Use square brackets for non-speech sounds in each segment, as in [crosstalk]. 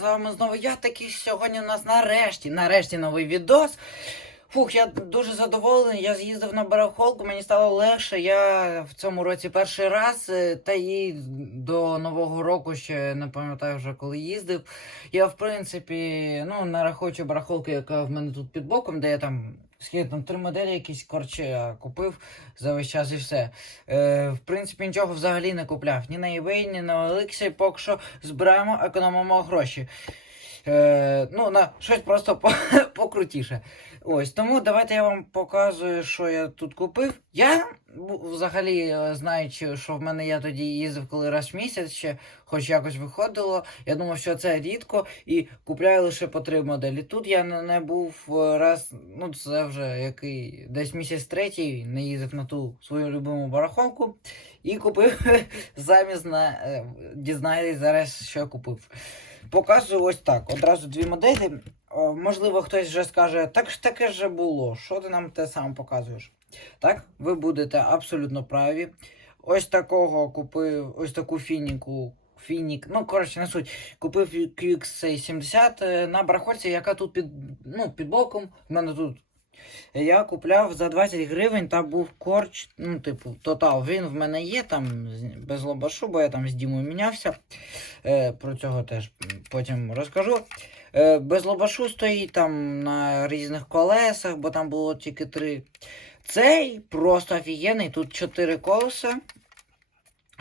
з вами знову я такий сьогодні у нас нарешті, нарешті новий відос. Фух, я дуже задоволений. Я з'їздив на барахолку, мені стало легше. Я в цьому році перший раз, е, та і до Нового року ще не пам'ятаю вже коли їздив. Я, в принципі, ну, нараховуючи барахолку, яка в мене тут під боком, де я там. Скільки там три моделі якісь корче я купив за весь час і все. Е, в принципі, нічого взагалі не купляв. Ні на eBay, ні на Elixir, поки що збираємо, економимо гроші. Е, ну, на щось просто по- [laughs] покрутіше. Ось, тому давайте я вам показую, що я тут купив. Я взагалі, е, знаючи, що в мене я тоді їздив коли раз в місяць ще, хоч якось виходило. Я думав, що це рідко і купляю лише по три моделі. Тут я не, не був е, раз, ну це вже який десь місяць третій, не їздив на ту свою любиму барахолку і купив [laughs] замість на е, дізнайтесь зараз, що купив. Показую ось так. Одразу дві моделі. Можливо, хтось вже скаже, так ж таке ж було. Що ти нам те сам показуєш? Так, ви будете абсолютно праві. Ось такого купив, ось таку фініку. Фінік, ну коротше, на суть. Купив QX70 е, на барахольці, яка тут під, ну, під боком. У мене тут. Я купляв за 20 гривень, там був корч, ну, типу, тотал. Він в мене є там без лобашу, бо я там з Дімою мінявся. Е, про цього теж потім розкажу. Е, без лобашу стоїть там на різних колесах, бо там було тільки три. Цей просто офігенний. Тут чотири колеса.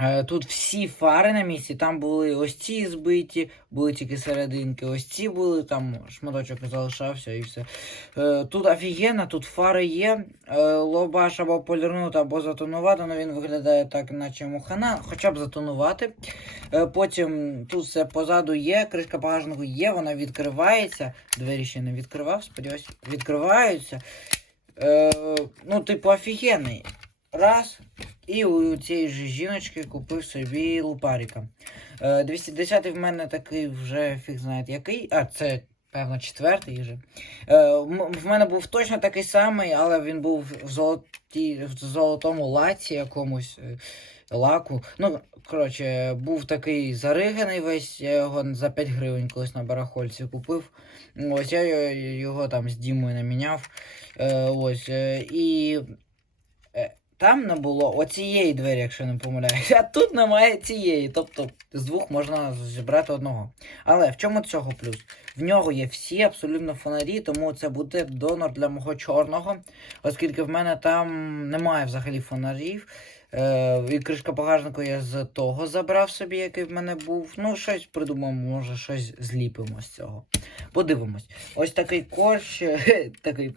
Е, Тут всі фари на місці, там були ось ці збиті, були тільки серединки, ось ці були, там шматочок залишався і все. Е, Тут офігенно, тут фари є. Е, Лобаш або полірнути, або затонувати, але він виглядає так, наче мухана, хоча б затонувати. Потім тут все позаду є, кришка багажнику є, вона відкривається. Двері ще не відкривав, сподіваюся, відкриваються. Ну, типу, офігенний. Раз. І у цієї ж жіночки купив собі лупаріка. Е, 210 в мене такий вже фіг знає який. А, це, певно, четвертий вже. Е, в мене був точно такий самий, але він був в, золоті, в золотому лаці якомусь. е, Лаку. Ну, коротше, був такий зариганий весь, я його за 5 гривень колись на барахольці купив. Ось я його- там з Дімою наміняв. Е, ось, е, і е, там не було оцієї двері, якщо не помиляюсь. А тут немає цієї. Тобто з двох можна зібрати одного. Але в чому цього плюс? В нього є всі абсолютно фонарі, тому це буде донор для мого чорного, оскільки в мене там немає взагалі фонарів. Е, і кришка багажнику я з того забрав собі, який в мене був. Ну, щось придумаємо, може щось зліпимо з цього. Подивимось. Ось такий корч, [laughs] такий.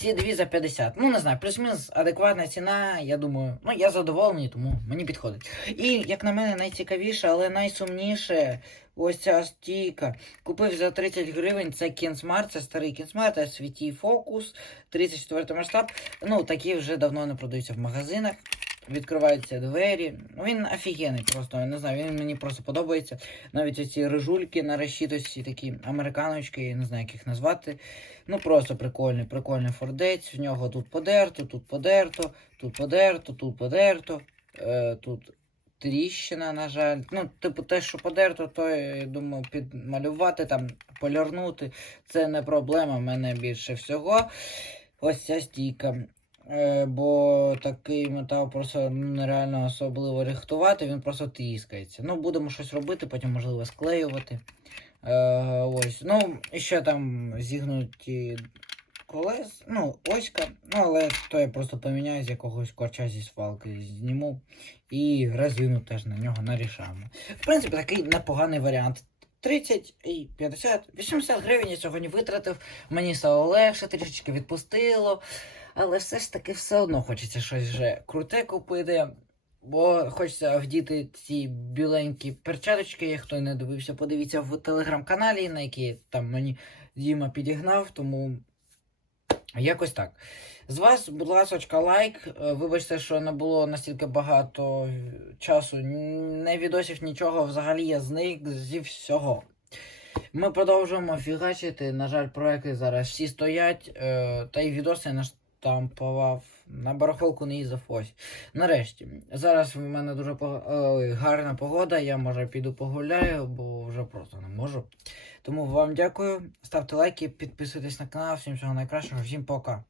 Ці дві за 50. Ну, не знаю, плюс-мінус адекватна ціна. Я думаю, ну я задоволений, тому мені підходить. І, як на мене, найцікавіше, але найсумніше ось ця стійка. Купив за 30 гривень. Це Кінсмарт, це старий Кінсмарт, світі фокус, 34 масштаб. Ну, такі вже давно не продаються в магазинах. Відкриваються двері. Ну, Він офігенний просто, я не знаю, він мені просто подобається. Навіть оці рижульки на решітості, такі американочки, я не знаю, як їх назвати. Ну просто прикольний, прикольний фордець. В нього тут подерто, тут подерто, тут подерто, тут подерто, е, тут тріщина, на жаль. Ну, типу, те, що подерто, то я думаю, підмалювати, там, полірнути. Це не проблема в мене більше всього. Ось ця стійка. Е, бо такий метал просто ну, нереально особливо рихтувати, він просто тріскається. Ну, будемо щось робити, потім можливо склеювати. Е, ось. Ну, і ще там зігнуті колес, ну, оська, ну, але то я просто поміняю з якогось корча зі свалки зніму. І резину теж на нього нарішаємо. В принципі, такий непоганий варіант. 30 і 50, 80 гривень я сьогодні витратив. Мені стало легше, трішечки відпустило. Але все ж таки все одно хочеться щось вже круте купити. Бо хочеться вдіти ці біленькі перчаточки, хто не дивився, подивіться в телеграм-каналі, на який там мені Діма підігнав, тому якось так. З вас, будь ласка, лайк. Е, Вибачте, що не було настільки багато часу, не відосів нічого, взагалі я зник зі всього. Ми продовжуємо фігачити. На жаль, проекти зараз всі стоять. Е, та й відоси я наштампував На барахолку не їздив ось. Нарешті. Зараз в мене дуже ой, гарна погода, я може піду погуляю, бо вже просто не можу. Тому вам дякую. Ставте лайки, підписуйтесь на канал. Всім всього найкращого, всім пока.